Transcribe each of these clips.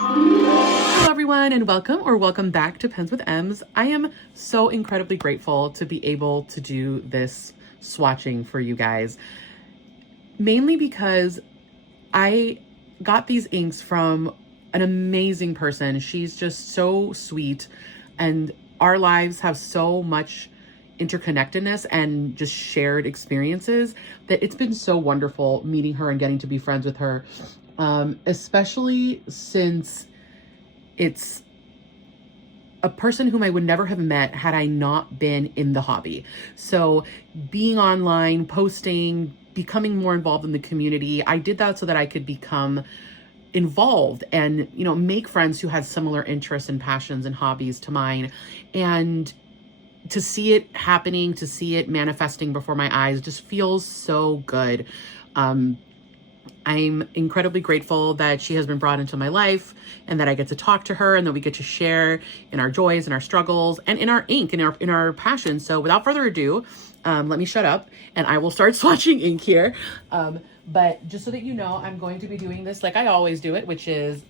Hello everyone and welcome back to Pens with M's. I am so incredibly grateful to be able to do this swatching for you guys. Mainly because I got these inks from an amazing person. She's just so sweet and our lives have so much interconnectedness and just shared experiences that it's been so wonderful meeting her and getting to be friends with her. Especially since it's a person whom I would never have met had I not been in the hobby. So being online, posting, becoming more involved in the community, I did that so that I could become involved and, make friends who had similar interests and passions and hobbies to mine. And to see it happening, to see it manifesting before my eyes just feels so good. I'm incredibly grateful that she has been brought into my life and that I get to talk to her and that we get to share in our joys and our struggles and in our ink and in our passion. So without further ado, let me shut up and I will start swatching ink here. But just so that you know, I'm going to be doing this like I always do it, which is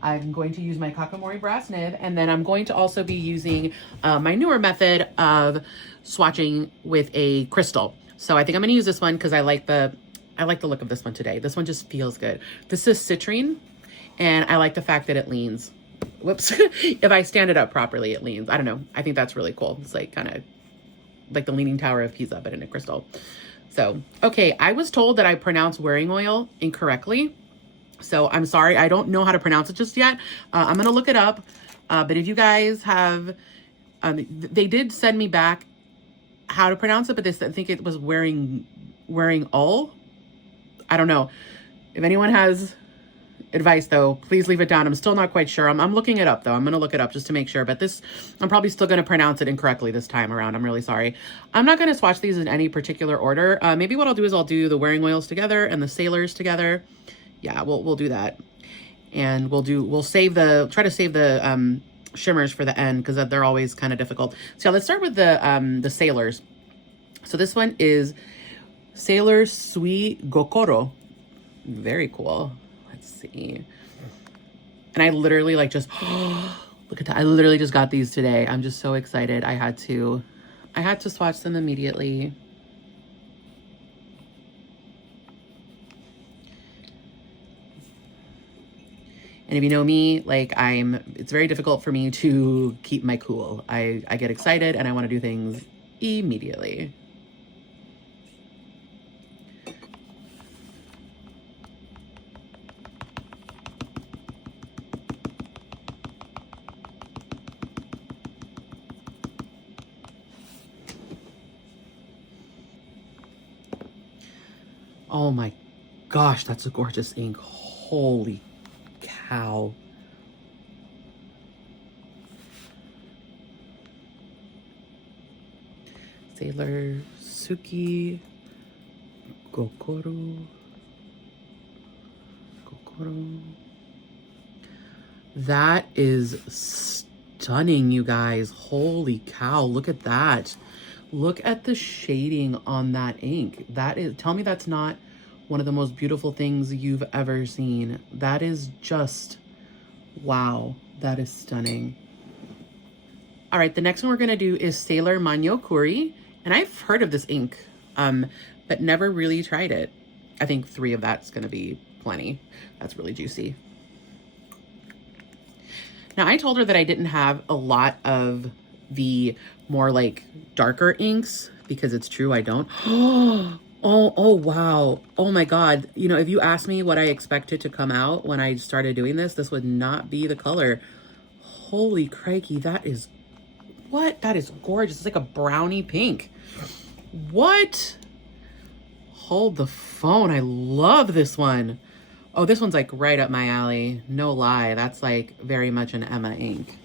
I'm going to use my Kakamori brass nib, and then I'm going to also be using my newer method of swatching with a crystal. So I think I'm going to use this one because I like the look of this one today. This one just feels good. This is citrine, and I like the fact that it leans. Whoops. If I stand it up properly, it leans. I don't know. I think that's really cool. It's like kind of like the Leaning Tower of Pisa, but in a crystal. So, okay. I was told that I pronounced wearing oil incorrectly. So I'm sorry. I don't know how to pronounce it just yet. I'm going to look it up. But if you guys have, they did send me back how to pronounce it, but I think it was wearing oil. I don't know. If anyone has advice though, please leave it down. I'm still not quite sure. I'm looking it up though. I'm going to look it up just to make sure, but I'm probably still going to pronounce it incorrectly this time around. I'm really sorry. I'm not going to swatch these in any particular order. Maybe what I'll do is I'll do the wearing oils together and the sailors together. Yeah, we'll do that. And try to save the shimmers for the end because they're always kind of difficult. So let's start with the sailors. So this one is Sailor Sui Gokoro. Very cool. Let's see. And I literally just look at that. I literally just got these today. I'm just so excited. I had to swatch them immediately. And if you know me, it's very difficult for me to keep my cool. I get excited and I want to do things immediately. Oh my gosh, that's a gorgeous ink. Holy cow. Sailor Suki Gokoro. That is stunning, you guys. Holy cow, look at that. Look at the shading on that ink. Tell me that's not one of the most beautiful things you've ever seen. That is just, wow, that is stunning. All right, the next one we're gonna do is Sailor Manyo Kuri. And I've heard of this ink, but never really tried it. I think 3 of that's gonna be plenty. That's really juicy. Now I told her that I didn't have a lot of the more darker inks because it's true, I don't. Oh, wow. Oh my God. If you asked me what I expected to come out when I started doing this would not be the color. Holy crikey. That is gorgeous. It's like a brownie pink. What? Hold the phone. I love this one. Oh, this one's right up my alley. No lie. That's very much an Emma ink.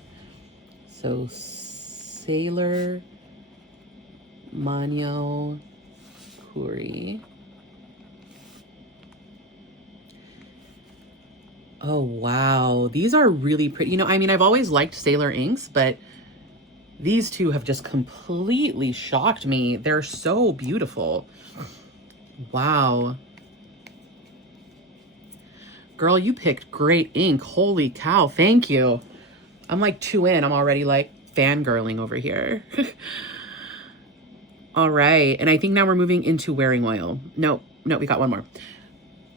So Sailor Manyo Kuri. Oh, wow. These are really pretty. I've always liked Sailor inks, but these two have just completely shocked me. They're so beautiful. Wow. Girl, you picked great ink. Holy cow. Thank you. I'm like 2 in. I'm already like fangirling over here. All right. And I think now we're moving into wearing oil. No, we got one more.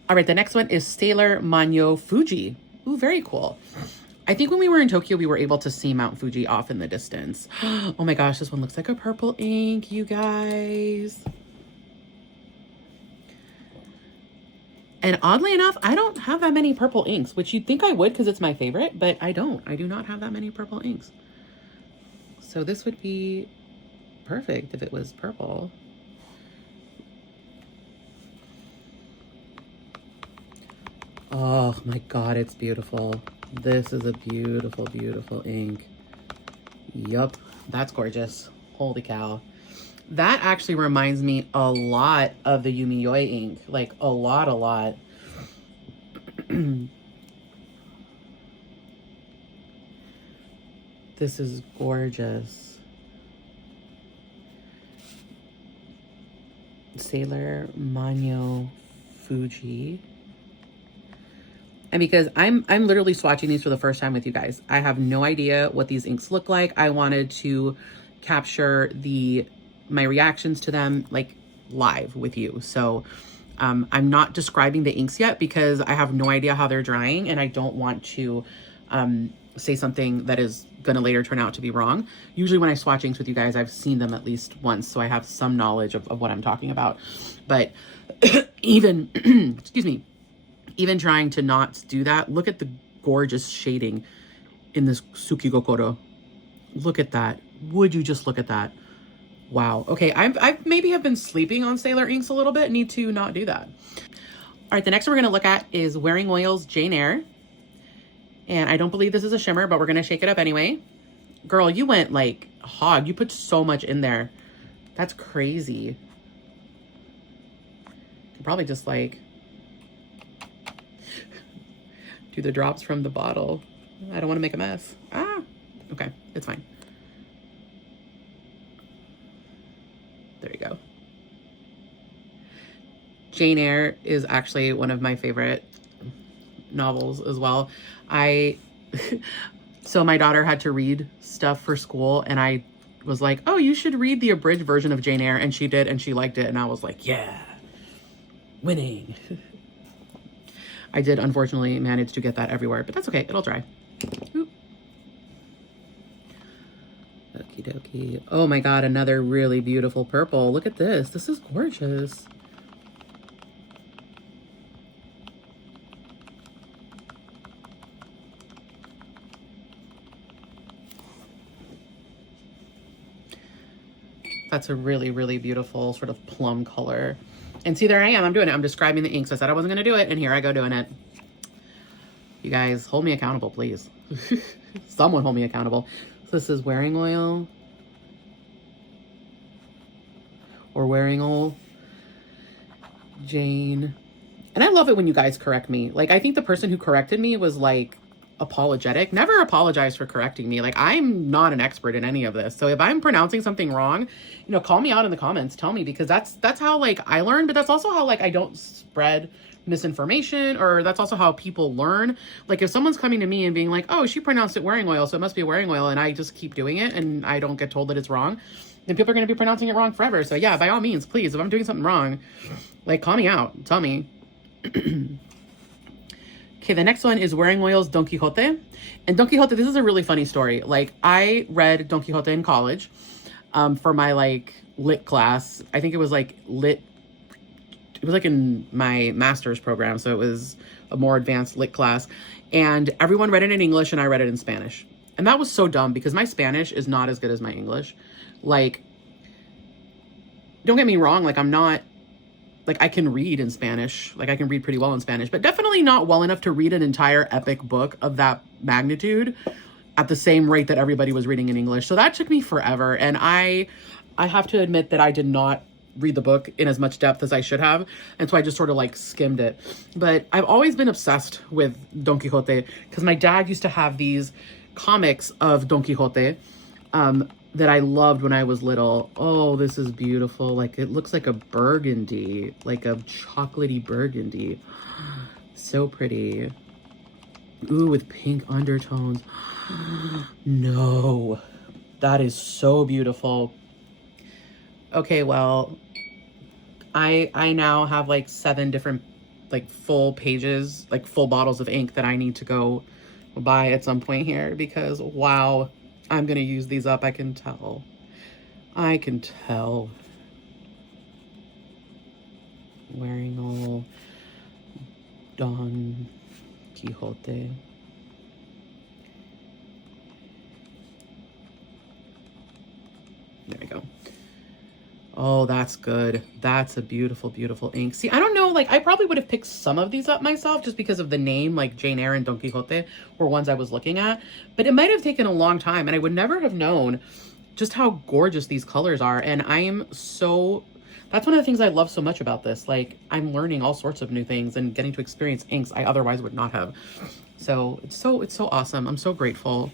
All right. The next one is Sailor Manyo Fuji. Ooh, very cool. I think when we were in Tokyo, we were able to see Mount Fuji off in the distance. Oh my gosh, this one looks like a purple ink, you guys. And oddly enough, I don't have that many purple inks, which you'd think I would because it's my favorite, but I don't. I do not have that many purple inks. So this would be perfect if it was purple. Oh my God, it's beautiful. This is a beautiful, beautiful ink. Yup, that's gorgeous. Holy cow. That actually reminds me a lot of the Yumiyoi ink. Like a lot. This is gorgeous. Sailor Manyo Fuji. And because I'm literally swatching these for the first time with you guys. I have no idea what these inks look like. I wanted to capture my reactions to them like live with you. So I'm not describing the inks yet because I have no idea how they're drying and I don't want to say something that is gonna later turn out to be wrong. Usually when I swatch inks with you guys, I've seen them at least once, so I have some knowledge of what I'm talking about. But even, excuse me, even trying to not do that, look at the gorgeous shading in this Tsukigokoro. Look at that. Would you just look at that? Wow. Okay, I maybe have been sleeping on Sailor inks a little bit. Need to not do that. All right, the next one we're going to look at is Wearing Oil's Jane Eyre. And I don't believe this is a shimmer, but we're going to shake it up anyway. Girl, you went like hog. You put so much in there. That's crazy. Could probably just like do the drops from the bottle. I don't want to make a mess. Ah, okay, it's fine. There you go. Jane Eyre is actually one of my favorite novels as well. So my daughter had to read stuff for school and I was like, oh, you should read the abridged version of Jane Eyre. And she did, and she liked it. And I was like, yeah, winning. I did unfortunately manage to get that everywhere, but that's okay. It'll dry. Oop. Okie dokie. Oh my God, another really beautiful purple. Look at this. This is gorgeous. That's a really, really beautiful sort of plum color. And see, there I am. I'm doing it. I'm describing the inks. I said I wasn't going to do it, and here I go doing it. You guys, hold me accountable, please. Someone hold me accountable. So this is Wearing Oil. Or Wearing Oil. Jane. And I love it when you guys correct me. Like, I think the person who corrected me was, like, apologetic. Never apologize for correcting me. Like, I'm not an expert in any of this. So if I'm pronouncing something wrong, you know, call me out in the comments. Tell me, because that's how, like, I learn. But that's also how, like, I don't spread misinformation, or that's also how people learn. Like, if someone's coming to me and being like, oh, she pronounced it Wearing Oil, so it must be Wearing Oil, and I just keep doing it and I don't get told that it's wrong, then people are going to be pronouncing it wrong forever. So yeah, by all means, please, if I'm doing something wrong, like, call me out, tell me. Okay, the next one is Wearing Oil's Don Quixote. And Don Quixote, this is a really funny story. Like, I read Don Quixote in college for my, like, lit class. I think it was, like, lit. It was, like, in my master's program, so it was a more advanced lit class. And everyone read it in English, and I read it in Spanish. And that was so dumb, because my Spanish is not as good as my English. Like, don't get me wrong, like, I'm not... Like, I can read in Spanish. Like, I can read pretty well in Spanish, but definitely not well enough to read an entire epic book of that magnitude at the same rate that everybody was reading in English. So that took me forever. And I have to admit that I did not read the book in as much depth as I should have. And so I just sort of, like, skimmed it. But I've always been obsessed with Don Quixote because my dad used to have these comics of Don Quixote that I loved when I was little. Oh, this is beautiful. Like, it looks like a burgundy, like a chocolatey burgundy. So pretty. Ooh, with pink undertones. No, that is so beautiful. Okay, well, I now have like 7 different like full pages, like full bottles of ink that I need to go buy at some point here because wow, I'm gonna use these up. I can tell. I can tell. Wearing all Don Quixote. There we go. Oh, that's good. That's a beautiful, beautiful ink. See, I don't know, like, I probably would have picked some of these up myself just because of the name, like Jane Eyre and Don Quixote were ones I was looking at. But it might have taken a long time, and I would never have known just how gorgeous these colors are. And I am so... That's one of the things I love so much about this. Like, I'm learning all sorts of new things and getting to experience inks I otherwise would not have. So it's so awesome. I'm so grateful.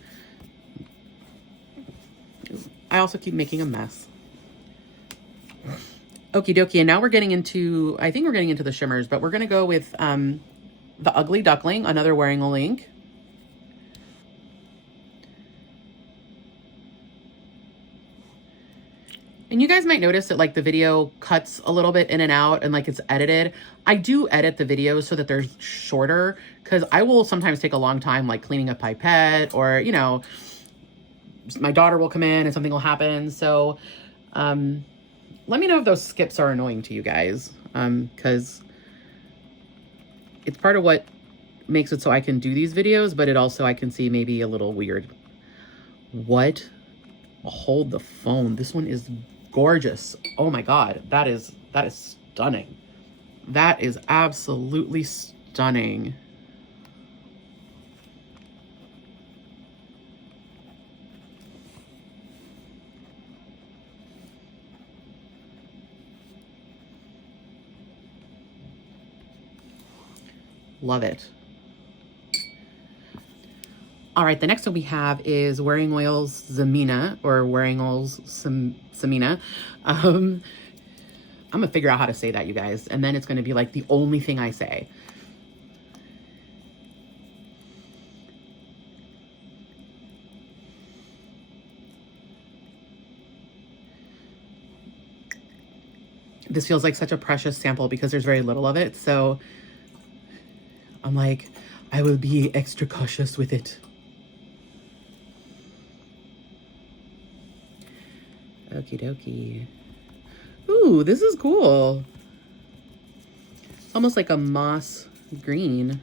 I also keep making a mess. Okie dokie, and now we're getting into, I think we're getting into the shimmers, but we're going to go with the Ugly Duckling, another Wearing ink. And you guys might notice that like the video cuts a little bit in and out and like it's edited. I do edit the videos so that they're shorter because I will sometimes take a long time like cleaning a pipette or, you know, my daughter will come in and something will happen. So, let me know if those skips are annoying to you guys, because it's part of what makes it so I can do these videos, but it also I can see maybe a little weird. What? Hold the phone. This one is gorgeous. Oh my God. That is stunning. That is absolutely stunning. Love it. All right, the next one we have is Wearing Oils Zamina, or Wearing Oils Samina. I'm gonna figure out how to say that, you guys, and then it's gonna be like the only thing I say. This feels like such a precious sample because there's very little of it, so I'm like, I will be extra cautious with it. Okie dokie. Ooh, this is cool. It's almost like a moss green.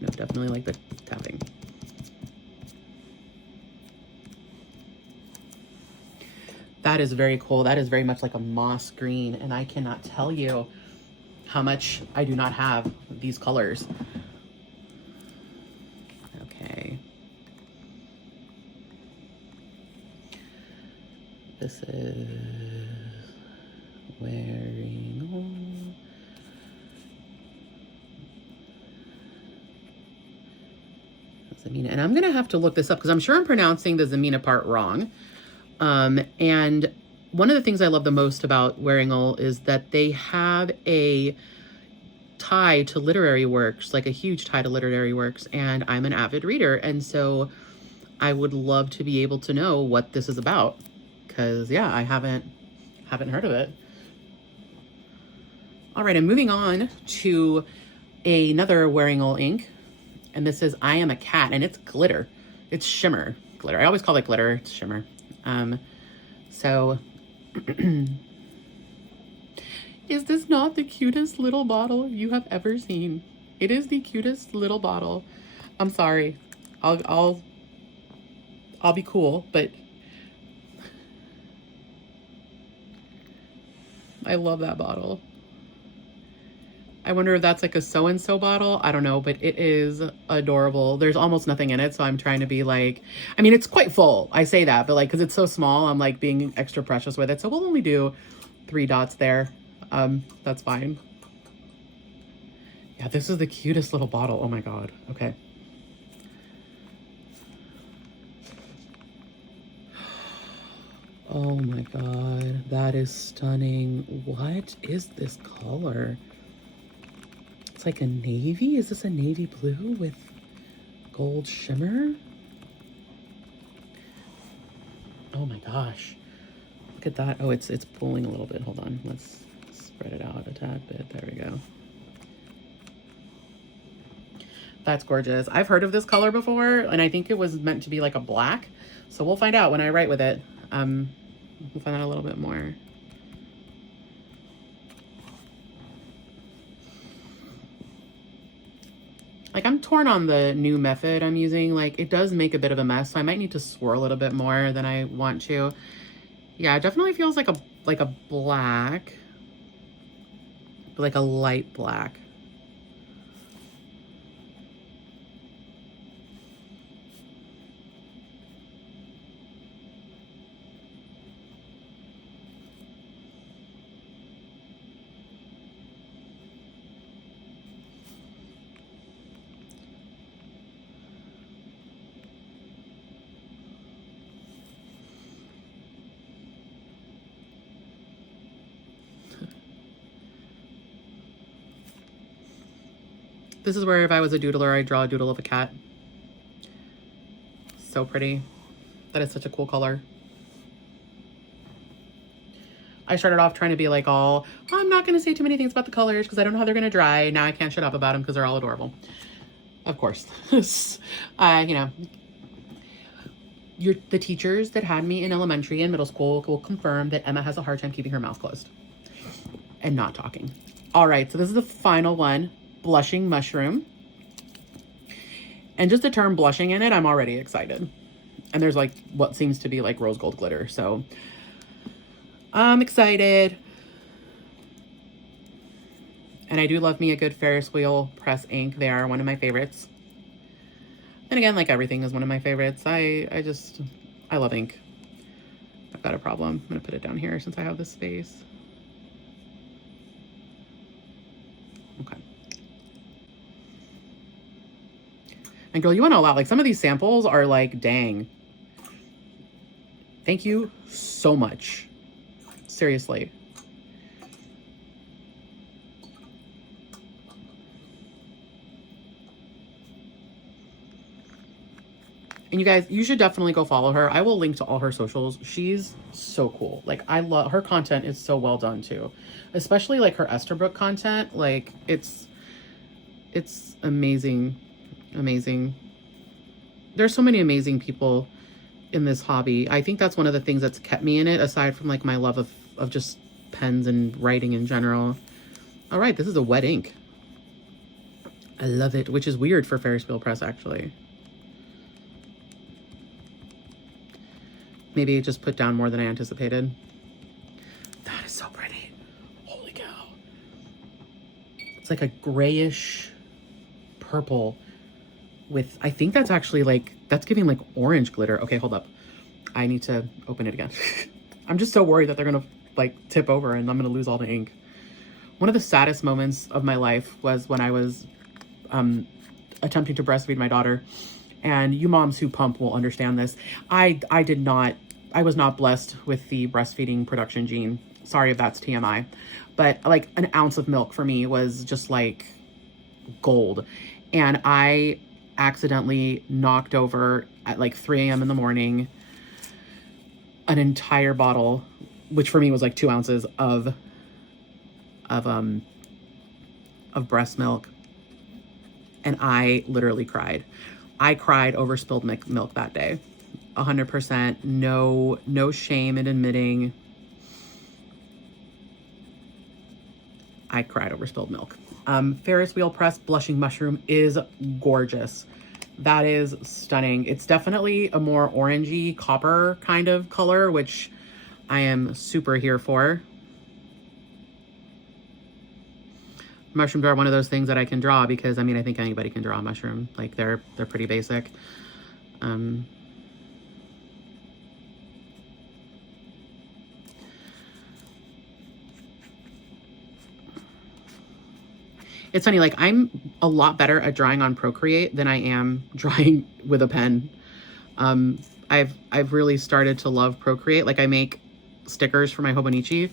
No, definitely like the tapping. That is very cool. That is very much like a moss green, and I cannot tell you how much I do not have these colors. Okay. This is Wearing on. Zamina. And I'm going to have to look this up because I'm sure I'm pronouncing the Zamina part wrong. And one of the things I love the most about Wearing is that they have a tie to literary works, like a huge tie to literary works, and I'm an avid reader, and so I would love to be able to know what this is about, because yeah, I haven't heard of it. All right, I'm moving on to another Wearing ink, and this is I Am a Cat, and it's glitter. It's shimmer glitter. I always call it glitter. It's shimmer. So is this not the cutest little bottle you have ever seen? It is the cutest little bottle. I'm sorry. I'll be cool, but I love that bottle. I wonder if that's like a so-and-so bottle. I don't know, but it is adorable. There's almost nothing in it, so I'm trying to be like, I mean, it's quite full. I say that, but like, because it's so small, I'm like being extra precious with it. So we'll only do 3 dots there. That's fine. Yeah, this is the cutest little bottle. Oh my God. Okay. Oh my God, that is stunning. What is this color? It's like a navy. Is this a navy blue with gold shimmer? Oh my gosh. Look at that. Oh, it's pulling a little bit. Hold on. Let's spread it out a tad bit. There we go. That's gorgeous. I've heard of this color before, and I think it was meant to be like a black. So we'll find out when I write with it. We'll find out a little bit more. Like, I'm torn on the new method I'm using. Like, it does make a bit of a mess, so I might need to swirl it a bit more than I want to. Yeah, it definitely feels like a black, but like a light black. This is where if I was a doodler, I'd draw a doodle of a cat. So pretty. That is such a cool color. I started off trying to be like all, oh, I'm not going to say too many things about the colors because I don't know how they're going to dry. Now I can't shut up about them because they're all adorable. Of course. You know, the teachers that had me in elementary and middle school will confirm that Emma has a hard time keeping her mouth closed and not talking. All right, so this is the final one. Blushing mushroom. And just the term blushing in it, I'm already excited. And there's like what seems to be like rose gold glitter. So I'm excited. And I do love me a good Ferris wheel press ink. They are one of my favorites. And again, like everything is one of my favorites. I love ink. I've got a problem. I'm gonna put it down here since I have this space. Okay. And girl, you went all out. Like some of these samples are like, dang. Thank you so much. Seriously. And you guys, you should definitely go follow her. I will link to all her socials. She's so cool. Like I love her content is so well done too. Especially like her Esterbrook content. Like it's amazing. Amazing. There's so many amazing people in this hobby. I think that's one of the things that's kept me in it, aside from like my love of just pens and writing in general. All right, this is a wet ink. I love it, which is weird for Ferris wheel press actually. Maybe it just put down more than I anticipated. That is so pretty. Holy cow. It's like a grayish purple with, I think that's actually like, that's giving like orange glitter. Okay, hold up. I need to open it again. I'm just so worried that they're gonna like tip over and I'm gonna lose all the ink. One of the saddest moments of my life was when I was attempting to breastfeed my daughter. And you moms who pump will understand this. I was not blessed with the breastfeeding production gene. Sorry if that's TMI. But like an ounce of milk for me was just like gold. And I accidentally knocked over at like 3 a.m. in the morning an entire bottle, which for me was like 2 ounces of breast milk. And I literally cried. I cried over spilled milk that day. 100%. No shame in admitting I cried over spilled milk. Ferris wheel press blushing mushroom is gorgeous. That is stunning. It's definitely a more orangey copper kind of color, which I am super here for. Mushrooms are one of those things that I can draw because I mean, I think anybody can draw a mushroom. Like they're pretty basic. It's funny, like I'm a lot better at drawing on Procreate than I am drawing with a pen. I've really started to love Procreate. Like I make stickers for my Hobonichi.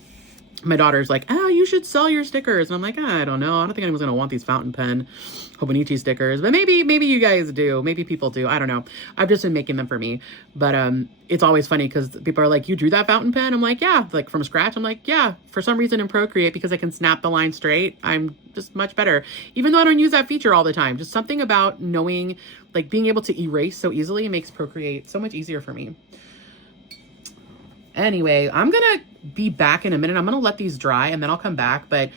My daughter's like, oh, you should sell your stickers. And I'm like, I don't know. I don't think anyone's going to want these fountain pen Hobonichi stickers, but maybe you guys do. Maybe people do. I don't know. I've just been making them for me. But it's always funny because people are like, you drew that fountain pen? I'm like, yeah. Like from scratch? I'm like, yeah. For some reason in Procreate, because I can snap the line straight, I'm just much better. Even though I don't use that feature all the time. Just something about knowing, like being able to erase so easily makes Procreate so much easier for me. Anyway, I'm going to be back in a minute. I'm going to let these dry and then I'll come back. But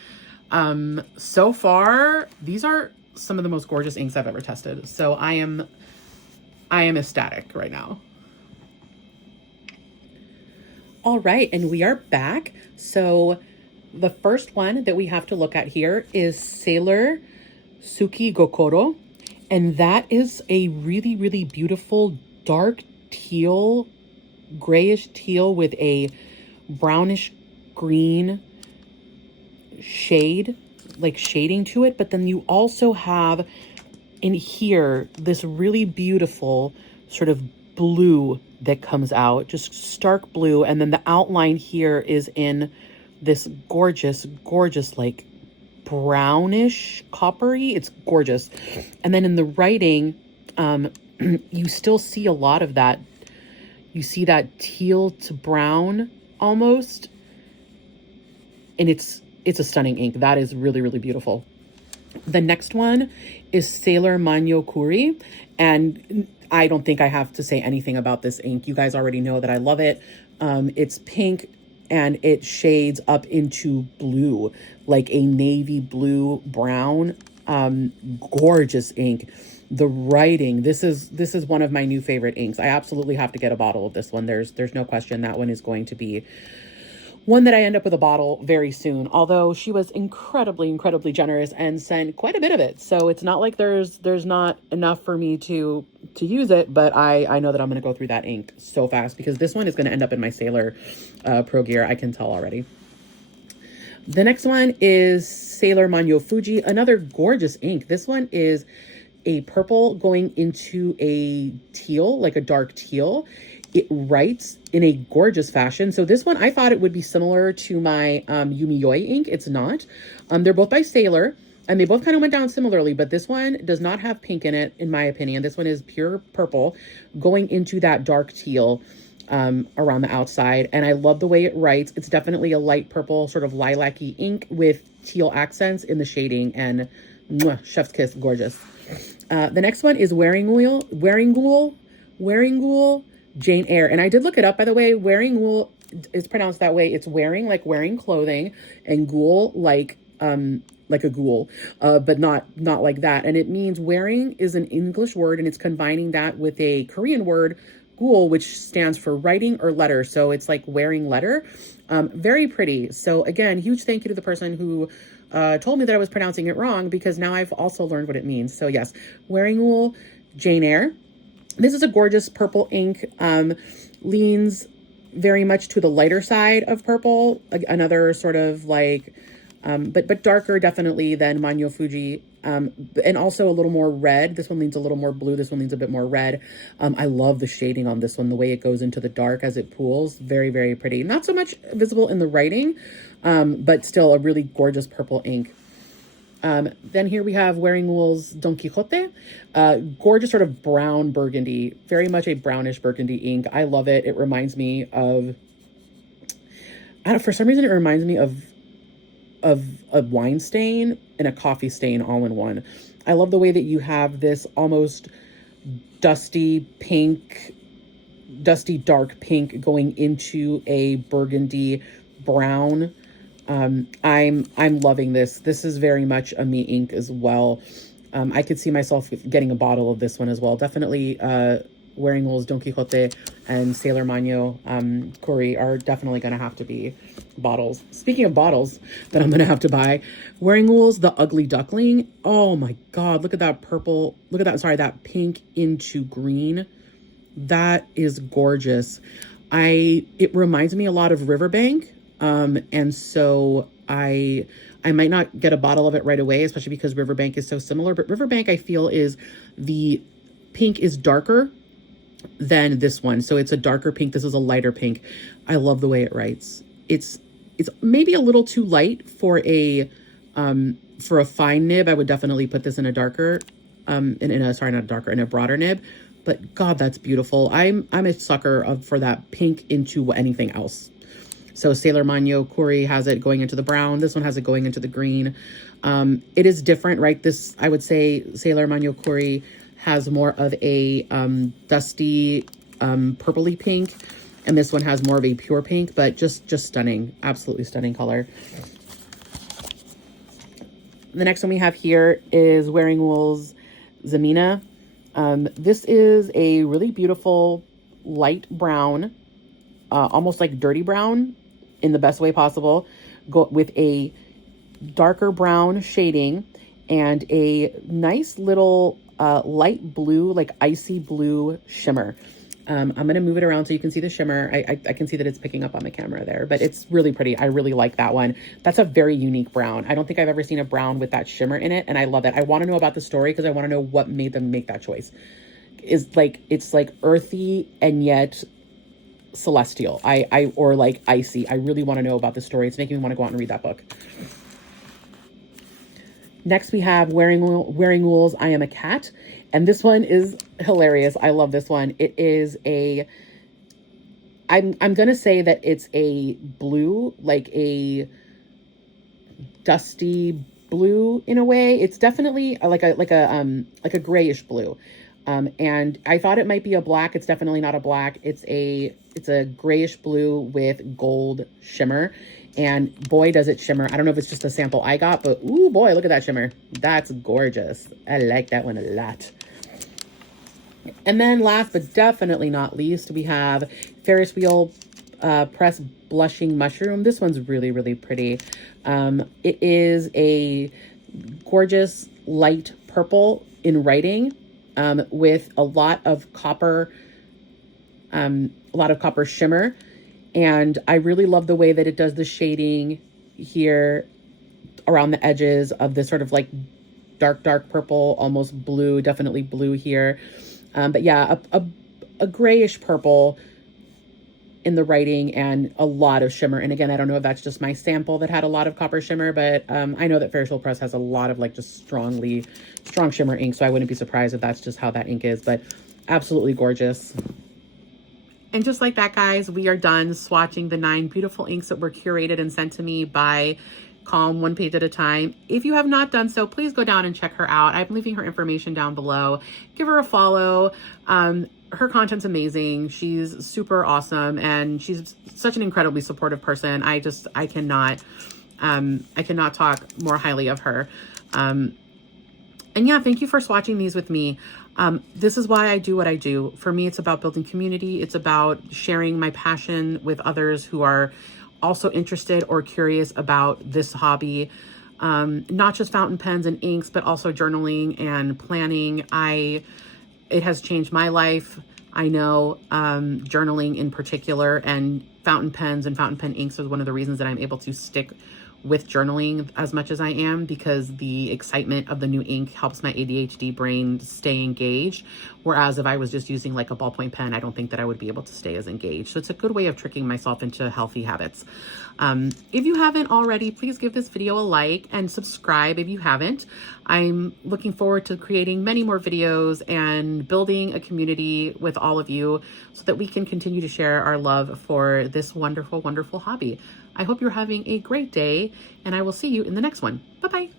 so far, these are some of the most gorgeous inks I've ever tested. So I am ecstatic right now. All right, and we are back. So the first one that we have to look at here is Sailor Suki Gokoro. And that is a really, really beautiful dark teal, grayish teal with a brownish green shade, like shading to it. But then you also have in here this really beautiful sort of blue that comes out, just stark blue. And then the outline here is in this gorgeous, gorgeous, like brownish coppery. It's gorgeous. And then in the writing, you still see a lot of that. You see that teal to brown almost. And it's a stunning ink. That is really, really beautiful. The next one is Sailor Manyo Kuri. And I don't think I have to say anything about this ink. You guys already know that I love it. It's pink and it shades up into blue, like a navy blue brown. Gorgeous ink. The writing, this is one of my new favorite inks. I absolutely have to get a bottle of this one. There's no question that one is going to be one that I end up with a bottle very soon. Although she was incredibly, incredibly generous and sent quite a bit of it. So it's not like there's not enough for me to use it, but I know that I'm going to go through that ink so fast because this one is going to end up in my Sailor Pro Gear. I can tell already. The next one is Sailor Manyo Fuji, another gorgeous ink. This one is a purple going into a teal, like a dark teal. It writes in a gorgeous fashion. So this one, I thought it would be similar to my Yumiyoi ink. It's not. They're both by Sailor, and they both kind of went down similarly, but this one does not have pink in it, in my opinion. This one is pure purple going into that dark teal around the outside. And I love the way it writes. It's definitely a light purple, sort of lilac-y ink with teal accents in the shading, and mwah, chef's kiss, gorgeous. The next one is Wearing Ghoul, Jane Eyre. And I did look it up, by the way. Wearing Ghoul is pronounced that way. It's wearing, like wearing clothing, and ghoul, like a ghoul, but not like that. And it means wearing is an English word, and it's combining that with a Korean word, ghoul, which stands for writing or letter. So it's like wearing letter. Very pretty. So again, huge thank you to the person who told me that I was pronouncing it wrong, because now I've also learned what it means. So yes, Wearing Ghoul, Jane Eyre. This is a gorgeous purple ink, leans very much to the lighter side of purple, another sort of like, but darker definitely than Manyo Fuji, and also a little more red. This one leans a little more blue. This one leans a bit more red. I love the shading on this one, the way it goes into the dark as it pools. Very, very pretty. Not so much visible in the writing, but still a really gorgeous purple ink. Then here we have Wearing Ghoul's Don Quixote, gorgeous sort of brown burgundy, very much a brownish burgundy ink. I love it. It reminds me of, for some reason it reminds me of a wine stain and a coffee stain all in one. I love the way that you have this almost dusty dark pink going into a burgundy brown. I'm loving this. This is very much a me ink as well. I could see myself getting a bottle of this one as well. Definitely, Wearing Ghoul's Don Quixote and Sailor Manyo Kuri are definitely going to have to be bottles. Speaking of bottles that I'm going to have to buy, Wearing Ghoul's The Ugly Duckling. Oh my God, look at that purple. Look at that, sorry, that pink into green. That is gorgeous. It reminds me a lot of Riverbank. And so I might not get a bottle of it right away, especially because Riverbank is so similar, but Riverbank I feel is the pink is darker than this one. So it's a darker pink. This is a lighter pink. I love the way it writes. It's maybe a little too light for a fine nib. I would definitely put this in a darker, in a broader nib. But God, that's beautiful. I'm a sucker for that pink into anything else. So Sailor Mano Kuri has it going into the brown. This one has it going into the green. It is different, right? This, I would say Sailor Mano Kuri has more of a dusty purpley pink. And this one has more of a pure pink, but just stunning. Absolutely stunning color. The next one we have here is Wearing Wool's Zamina. This is a really beautiful light brown, almost like dirty brown in the best way possible, with a darker brown shading and a nice little light blue, like icy blue shimmer. I'm going to move it around so you can see the shimmer. I can see that it's picking up on the camera there, but it's really pretty. I really like that one. That's a very unique brown. I don't think I've ever seen a brown with that shimmer in it, and I love it. I want to know about the story because I want to know what made them make that choice. It's like earthy and yet celestial. Or like icy. I really want to know about the story. It's making me want to go out and read that book. Next, we have Wearing Wool's I Am a Cat. And this one is hilarious. I love this one. It is I'm going to say that it's a blue, like a dusty blue in a way. It's definitely like a grayish blue. And I thought it might be a black. It's definitely not a black. It's a grayish blue with gold shimmer. And boy, does it shimmer. I don't know if it's just a sample I got, but ooh, boy, look at that shimmer. That's gorgeous. I like that one a lot. And then last but definitely not least, we have Ferris Wheel Press Blushing Mushroom. This one's really, really pretty. It is a gorgeous light purple in writing with a lot of copper shimmer. And I really love the way that it does the shading here around the edges of this sort of like dark purple, almost blue, definitely blue here. But yeah, a grayish purple in the writing and a lot of shimmer. And again, I don't know if that's just my sample that had a lot of copper shimmer, but I know that Ferris Wheel Press has a lot of like just strong shimmer ink. So I wouldn't be surprised if that's just how that ink is, but absolutely gorgeous. And just like that, guys, we are done swatching the 9 beautiful inks that were curated and sent to me by Calm, one page at a time. If you have not done so, please go down and check her out. I'm leaving her information down below. Give her a follow. Her content's amazing. She's super awesome, and she's such an incredibly supportive person. I cannot talk more highly of her. And yeah, thank you for swatching these with me. This is why I do what I do. For me, it's about building community. It's about sharing my passion with others who are also interested or curious about this hobby. Not just fountain pens and inks, but also journaling and planning. It has changed my life. I know journaling in particular, and fountain pens and fountain pen inks is one of the reasons that I'm able to stick with journaling as much as I am, because the excitement of the new ink helps my ADHD brain stay engaged. Whereas if I was just using like a ballpoint pen, I don't think that I would be able to stay as engaged. So it's a good way of tricking myself into healthy habits. If you haven't already, please give this video a like and subscribe if you haven't. I'm looking forward to creating many more videos and building a community with all of you so that we can continue to share our love for this wonderful, wonderful hobby. I hope you're having a great day, and I will see you in the next one. Bye-bye.